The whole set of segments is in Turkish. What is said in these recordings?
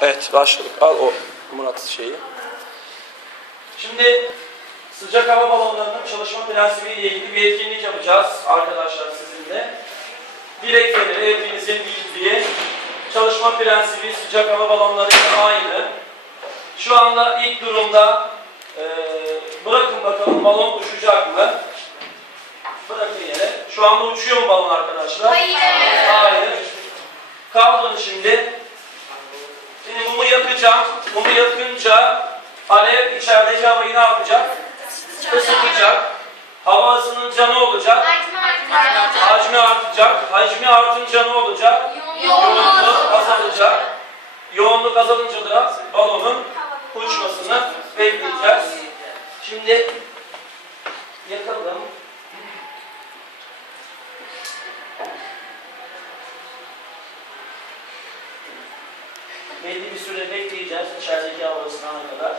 Evet başladık. Al o Murat şeyi. Şimdi sıcak hava balonlarının çalışma prensibiyle ilgili bir etkinlik yapacağız arkadaşlar sizinle. Dilek feneri hepinizin bildiği çalışma prensibi sıcak hava balonlarıyla aynı. Şu anda ilk durumda eee, bırakın bakalım balon uçacak mı? Bırakın yere. Şu anda uçuyor mu balon arkadaşlar? Hayır. Hayır. Kaldırın şimdi. Yakacağım. Mumu yakınca alev içerideki havayı ne yapacak? Isıtacak. Hava ısınınca ne olacak? Hacmi artacak. Hacmi artınca ne olacak? Yoğunluk azalacak. Yoğunluk azalınca da balonun uçmasını bekleyeceğiz. Şimdi yakalım. Belli bir süre bekleyeceğiz içerideki hava ısınana kadar.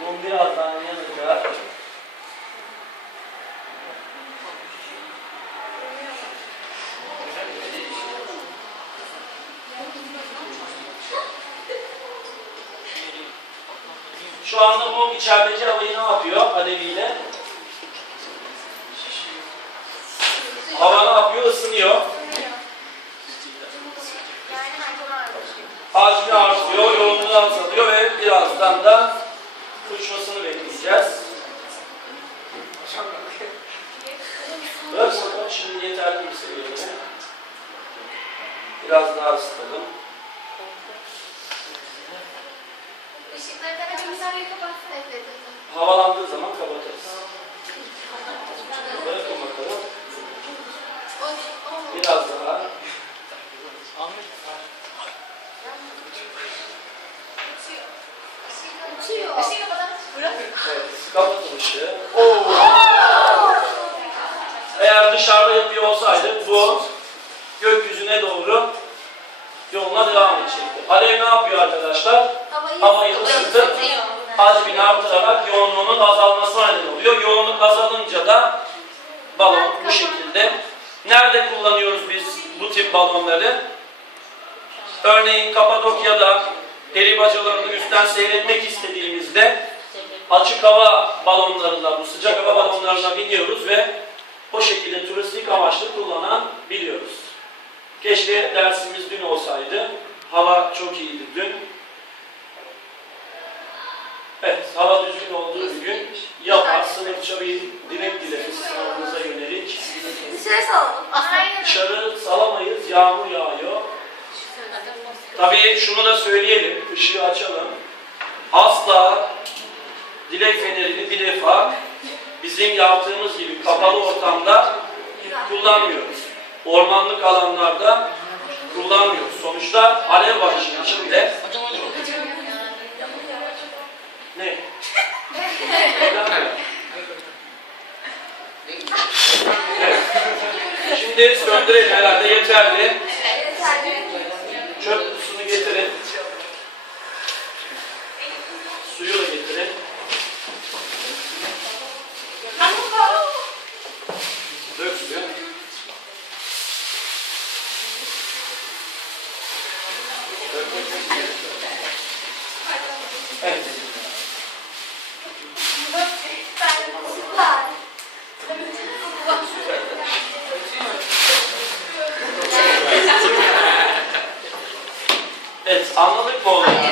Mum birazdan yanacak. Şu anda mum içerideki havayı ne yapıyor aleviyle? Hava ne yapıyor? Isınıyor. Hacmi artıyor, yoğunluğu azalıyor ve birazdan da uçmasını bekleyeceğiz. Bırak şimdi yeterli bir seviyede. Biraz daha ısıtalım. Havalandığı zaman kapatırız. Bırakın bakalım. Biraz daha. Evet, kapatın ışığı. Eğer dışarıda yapıyor olsaydık bu devam edecekti. Alev ne yapıyor arkadaşlar? Havayı ısıtıp hacmini artırarak yoğunluğunun azalmasına neden oluyor. Yoğunluk azalınca da balon bu şekilde. Nerede kullanıyoruz biz bu tip balonları? Örneğin Kapadokya'da peri bacalarını üstten seyretmek istediğimizde açık hava balonlarında, bu sıcak hava balonlarına biniyoruz ve o şekilde turistik amaçlı kullanabiliyoruz. Keşke dersimiz dün olsaydı. Hava çok iyiydi dün. Evet, hava düzgün olduğu bir gün yapar sınıfça bir dilek dileriz sınavımıza yönelik. Dışarı salalım. Dışarı salamayız, yağmur yağıyor. Tabii şunu da söyleyelim, ışığı açalım. Asla dilek fenerini bir defa bizim yaptığımız gibi kapalı ortamda kullanmıyoruz. Ormanlık alanlarda kullanmıyoruz. Sonuçta alev var işin içinde. Ne? Şimdi söndürelim herhalde yeterli. Evet. Evet, anladık mı olayı?